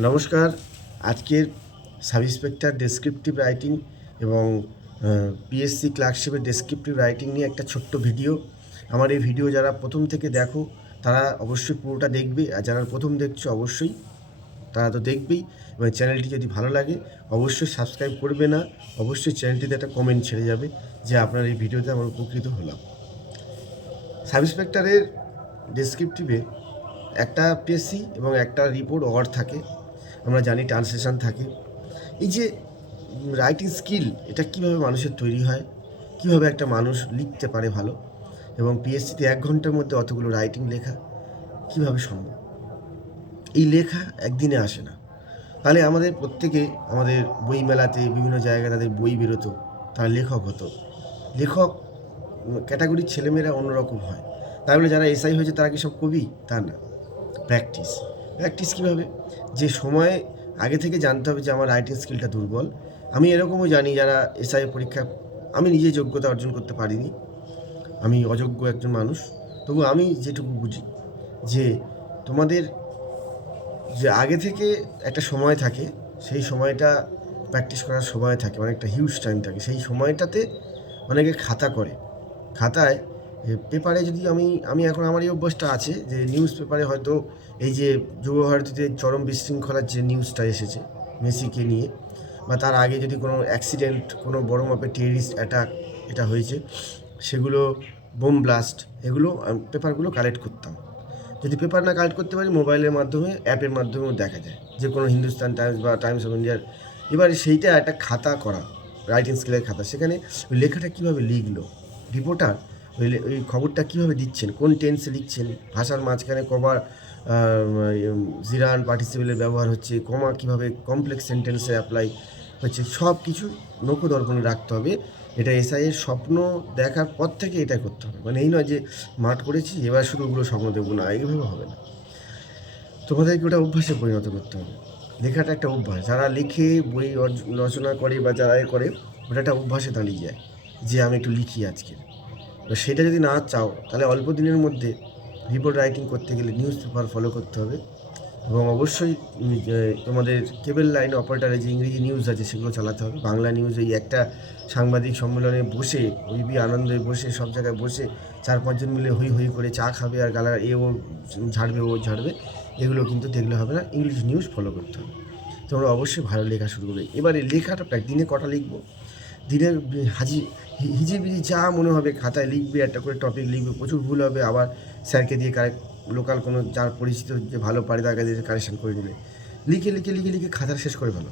নমস্কার। আজকের sub inspector descriptive writing এবং পিএসসি ক্লার্কশিপের ডেসক্রিপটিভ রাইটিং নিয়ে একটা ছোট্ট ভিডিও আমার এই ভিডিও যারা প্রথম থেকে দেখো, তারা অবশ্যই পুরোটা দেখবে। আর যারা প্রথম দেখছ, অবশ্যই তারা তো দেখবেই। এবং চ্যানেলটি যদি ভালো লাগে, অবশ্যই সাবস্ক্রাইব করবে না, অবশ্যই চ্যানেলটিতে একটা কমেন্ট ছেড়ে যাবে যে, আপনার এই ভিডিওতে আমার উপকৃত হলাম। সাব ইন্সপেক্টরের ডেসক্রিপটিভে একটা পিএসসি এবং একটা রিপোর্ট অর থাকে। আমরা জানি ট্রান্সলেশন থাকে। এই যে রাইটিং স্কিল এটা কীভাবে মানুষের তৈরি হয়? কীভাবে একটা মানুষ লিখতে পারে ভালো? এবং পিএসসিতে এক ঘণ্টার মধ্যে অতগুলো রাইটিং লেখা কীভাবে সম্ভব? এই লেখা একদিনে আসে না। তাহলে আমাদের প্রত্যেকে, আমাদের বই মেলাতে বিভিন্ন জায়গায় তাদের বই বেরোতো, তারা লেখক হতো। লেখক ক্যাটাগরির ছেলেমেয়েরা অন্যরকম হয়। তাই বলে যারা এসআই হয়েছে, তারা কি সব কবি? তা না। প্র্যাকটিস প্র্যাকটিস কীভাবে? যে সময় আগে থেকে জানতে হবে যে আমার রাইটিং স্কিলটা দুর্বল। আমি এরকমও জানি যারা এসআই পরীক্ষা, আমি নিজে যোগ্যতা অর্জন করতে পারিনি। আমি অযোগ্য একজন মানুষ। তবু আমি যেটুকু বুঝি যে তোমাদের যে আগে থেকে একটা সময় থাকে, সেই সময়টা প্র্যাকটিস করার সময় থাকে অনেকটা হিউজ টাইম থাকে। সেই সময়টাতে অনেকে খাতা করে। খাতায় পেপারে যদি আমি আমি এখন আমার এই অভ্যাসটা আছে যে নিউজ পেপারে হয়তো এই যে যুবভারতীতে চরম বিশৃঙ্খলার যে নিউজটা এসেছে মেসিকে নিয়ে বা তার আগে যদি কোনো অ্যাক্সিডেন্ট কোনো বড় মাপের টেরিস্ট অ্যাটাক এটা হয়েছে, সেগুলো বোম ব্লাস্ট এগুলো পেপারগুলো কালেক্ট করতাম। যদি পেপার না কালেক্ট করতে পারি মোবাইলের মাধ্যমে অ্যাপের মাধ্যমেও দেখা যায় যে কোনো হিন্দুস্তান টাইমস বা টাইমস অফ ইন্ডিয়ার এবারে সেইটা একটা খাতা করা রাইটিং স্কিলের খাতা, সেখানে লেখাটা কীভাবে লিখলো? রিপোর্টার ওই ওই খবরটা কীভাবে দিচ্ছেন? কোন টেন্সে লিখছেন? ভাষার মাঝখানে কবার জিরান পার্টিসিপেলের ব্যবহার হচ্ছে কমা কীভাবে কমপ্লেক্স সেন্টেন্সে অ্যাপ্লাই হচ্ছে সব কিছু নৌকোদর্পণে রাখতে হবে। এটা এসআই এর স্বপ্ন দেখার পর থেকে এটা করতে হবে। মানে এই নয় যে মাঠ করেছি, এবার শুধু ওগুলো স্বপ্ন দেবো না, এইভাবে হবে না। তোমাদেরকে ওটা অভ্যাসে পরিণত করতে হবে। লেখাটা একটা অভ্যাস। যারা লিখে বই রচনা করে বা যারা করে, ওটা একটা অভ্যাসে দাঁড়িয়ে যায়। যে আমি একটু লিখি আজকে। তো সেটা যদি না চাও, তাহলে অল্প দিনের মধ্যে রিপোর্ট রাইটিং করতে গেলে নিউজ পেপার ফলো করতে হবে। এবং অবশ্যই তোমাদের কেবল লাইন অপারেটারে যে ইংরেজি নিউজ আছে, সেগুলো চালাতে হবে। বাংলা নিউজ এই একটা সাংবাদিক সম্মেলনে বসে, ওই বি আনন্দে বসে, সব জায়গায় বসে, চার পাঁচজন মিলে হই হই করে চা খাবে আর গালা এ ও ঝাড়বে ও ঝাড়বে, এগুলো কিন্তু দেখলে হবে না। ইংলিশ নিউজ ফলো করতে হবে। তোমরা অবশ্যই ভালো লেখা শুরু করবে। এবারে লেখাটা প্রায় দিনে কটা লিখব? দিনে হাজি হিজিবিজি যা মনে হবে খাতায় লিখবে, একটা করে টপিক লিখবে, প্রচুর ভুল হবে, আবার স্যারকে দিয়ে কারেক্ট লোকাল কোনো যার পরিচিত যে ভালো পারে তাকে দিয়ে কারেকশন করে নেবে লিখে লিখে লিখে লিখে খাতা শেষ করে ভালো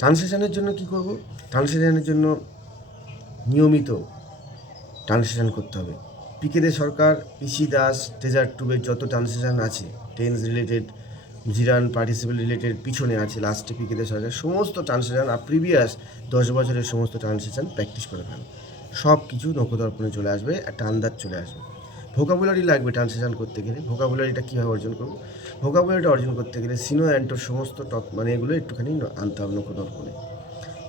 ট্রান্সলেশনের জন্য কি করব? ট্রান্সলেশনের জন্য নিয়মিত ট্রান্সলেশন করতে হবে। পিকেদে সরকার পিসি দাস ডেজার্ট টুবের যত ট্রান্সলেশন আছে tense related gerund participle related পিছনে আছে লাস্টে পিকেদে সরকার সমস্ত ট্রান্সলেশন আর প্রিভিয়াস দশ বছরের সমস্ত ট্রান্সলেশন প্র্যাকটিস করে ফেলো সব কিছু নৌকদর্পণে চলে আসবে, একটা আন্দাজ চলে আসবে। ভোকাবুলারি লাগবে ট্রান্সলেশন করতে গেলে। ভোকাবুলারিটা কীভাবে অর্জন করব? ভোকাবুলারিটা অর্জন করতে গেলে সিনো অ্যান্টোর সমস্ত টপ মানে এগুলো একটুখানি আনতে হবে নৌকদর্পণে।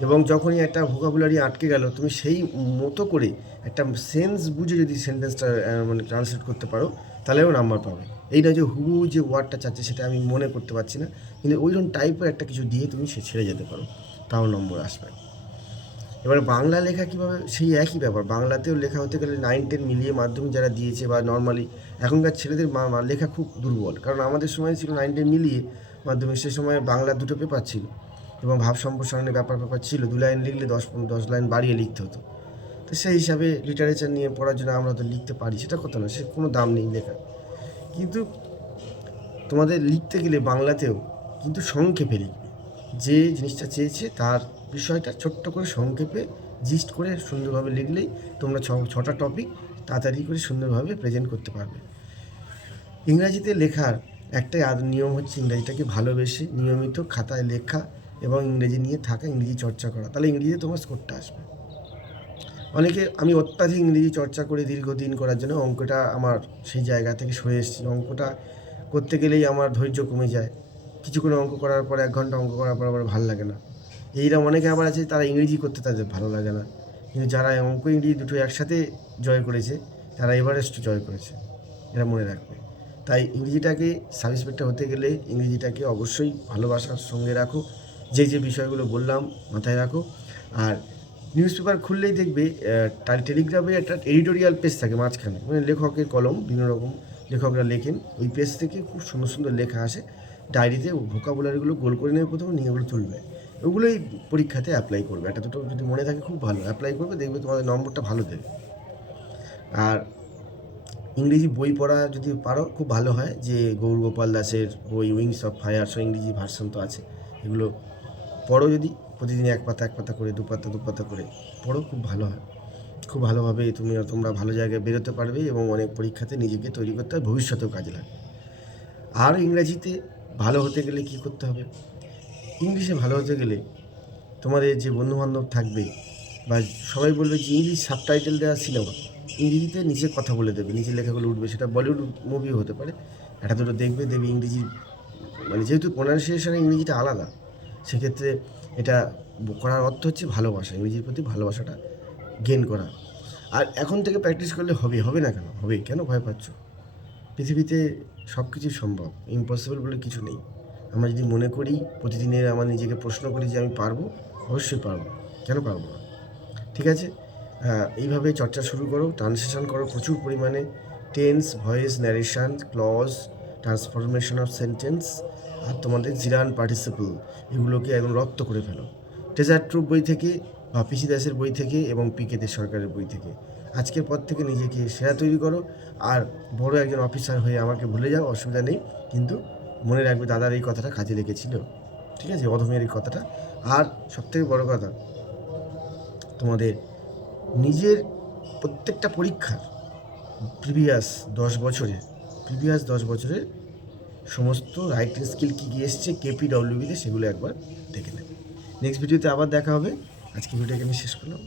এবং যখনই একটা ভোকাবুলারি আটকে গেল, তুমি সেই মতো করে একটা সেন্স বুঝে যদি সেন্টেন্সটা মানে ট্রান্সলেট করতে পারো তাহলেও নাম্বার পাবে। এই নয় যে হুবু যে ওয়ার্ডটা চাচ্ছে সেটা আমি মনে করতে পারছি না। কিন্তু ওইরকম টাইপের একটা কিছু দিয়ে তুমি সে ছেড়ে যেতে পারো। তাও নম্বর আসবে। এবার বাংলা লেখা কীভাবে, সেই একই ব্যাপার। বাংলাতেও লেখা হতে গেলে নাইন টেন মিলিয়ে মাধ্যমিক যারা দিয়েছে বা নর্মালি এখনকার ছেলেদের লেখা খুব দুর্বল। কারণ আমাদের সময় ছিল নাইন টেন মিলিয়ে মাধ্যমিক সে সময় বাংলা দুটো পেপার ছিল। এবং ভাব সম্প্রসারণের ব্যাপার ব্যাপার ছিল। দু লাইন লিখলে দশ দশ লাইন বাড়িয়ে লিখতে হতো। তো সেই হিসাবে লিটারেচার নিয়ে পড়ার জন্য আমরা তো লিখতে পারি। সেটা কথা না সে কোনো দাম নেই লেখা কিন্তু তোমাদের লিখতে গেলে বাংলাতেও কিন্তু সংক্ষেপে লিখবে। যে জিনিসটা চেয়েছে তার বিষয়টা ছোট্ট করে সংক্ষেপে জিস্ট করে সুন্দরভাবে লিখলেই তোমরা ছ ছটা টপিক তাড়াতাড়ি করে সুন্দরভাবে প্রেজেন্ট করতে পারবে। ইংরাজিতে লেখার একটাই আদ নিয়ম হচ্ছে ইংরাজিটাকে ভালোবেসে নিয়মিত খাতায় লেখা এবং ইংরেজি নিয়ে থাকা, ইংরেজি চর্চা করা। তাহলে ইংরেজিতে তোমার স্কোরটা আসবে। অনেকে, আমি অত্যাধিক ইংরেজি চর্চা করে দীর্ঘদিন করার জন্য অঙ্কটা আমার সেই জায়গা থেকে সরে এসেছি। অঙ্কটা করতে গেলেই আমার ধৈর্য কমে যায়। কিছুক্ষণ অঙ্ক করার পর, এক ঘণ্টা অঙ্ক করার পর আবার ভালো লাগে না। এইরকম অনেকে আবার আছে, তারা ইংরেজি করতে তাদের ভালো লাগে না। কিন্তু যারা অঙ্ক, ইংরেজি দুটো একসাথে জয় করেছে, তারা এভারেস্ট জয় করেছে। এটা মনে রাখবে। তাই ইংরেজিটাকে সাব হতে গেলে ইংরেজিটাকে অবশ্যই ভালোবাসার সঙ্গে রাখো। যে যে বিষয়গুলো বললাম মাথায় রাখো। আর নিউজ পেপার খুললেই দেখবে টেলিগ্রামে একটা এডিটোরিয়াল পেজ থাকে মাঝখানে। মানে লেখকের কলম, বিভিন্ন রকম লেখকরা লেখেন। ওই পেজ থেকে খুব সুন্দর সুন্দর লেখা আসে। ডায়েরিতে ভোকাবুলারিগুলো গোল করে নেবে প্রথমে, নিয়ে ওগুলো তুলবে। ওগুলোই পরীক্ষাতে অ্যাপ্লাই করবে। একটা দুটো যদি মনে থাকে খুব ভালো অ্যাপ্লাই করবে, দেখবে তোমাদের নম্বরটা ভালো দেবে। আর ইংরেজি বই পড়া যদি পারো, খুব ভালো হয় যে গৌর গোপাল দাসের বই উইংস অফ ফায়ার্স ইংরেজি ভার্সন তো আছে। এগুলো পড়ো যদি। প্রতিদিন এক পাতা এক পাতা করে, দু পাতা দু পাতা করে। পড়ো, খুব ভালো হয়। খুব ভালোভাবে তুমি তোমরা ভালো জায়গায় বেরোতে পারবে এবং অনেক পরীক্ষাতে নিজেকে তৈরি করতে হবে ভবিষ্যতেও কাজে লাগবে। আর ইংরাজিতে ভালো হতে গেলে কি করতে হবে? ইংলিশে ভালো হতে গেলে তোমাদের যে বন্ধুবান্ধব থাকবে বা সবাই বলবে যে ইংলিশ সাবটাইটেল দেওয়া সিনেমা, ইংরেজিতে নিচে কথা বলে দেবে নিচে লেখাগুলো উঠবে। সেটা বলিউড মুভিও হতে পারে, একটা দুটো দেখবে দেবে ইংরেজি মানে যেহেতু প্রোনাউন্সিয়েশনে ইংরেজিটা আলাদা, সেক্ষেত্রে এটা করার অর্থ হচ্ছে ভালোবাসা, ইংরেজির প্রতি ভালোবাসাটা গেন করা। আর এখন থেকে প্র্যাকটিস করলে হবে হবে না কেন? হবে, কেন ভয় পাচ্ছ? পৃথিবীতে সব কিছুই সম্ভব ইম্পসিবল বলে কিছু নেই। আমরা যদি মনে করি, প্রতিদিনের আমার নিজেকে প্রশ্ন করি যে আমি পারব? অবশ্যই পারব। কেন পারব না? ঠিক আছে? এইভাবে চর্চা শুরু করো ট্রান্সলেশন করো প্রচুর পরিমাণে। Tense voice narration clause transformation of sentence আর তোমাদের জিরান পার্টিসিপল এগুলোকে একদম রপ্ত করে ফেলো। ট্রেজার ট্রুপ বই থেকে বা পিসি দাসের বই থেকে এবং পিকে দে সরকারের বই থেকে। আজকের পর থেকে নিজেকে সেরা তৈরি করো আর বড় একজন অফিসার হয়ে আমাকে ভুলে যাও, অসুবিধা নেই। কিন্তু মনে রাখবে দাদার এই কথাটা কাজে লেগেছিল। ঠিক আছে? অধমের এই কথাটা। আর সবথেকে বড় কথা, তোমাদের নিজের প্রত্যেকটা পরীক্ষার প্রিভিয়াস দশ বছরের প্রিভিয়াস দশ বছরের সমস্ত রাইটিং স্কিল কী কী এসছে কেপি ডব্লিউবিতে সেগুলো একবার দেখে নেবে। নেক্সট ভিডিওতে আবার দেখা হবে। আজকে ভিডিও আমি শেষ করলাম।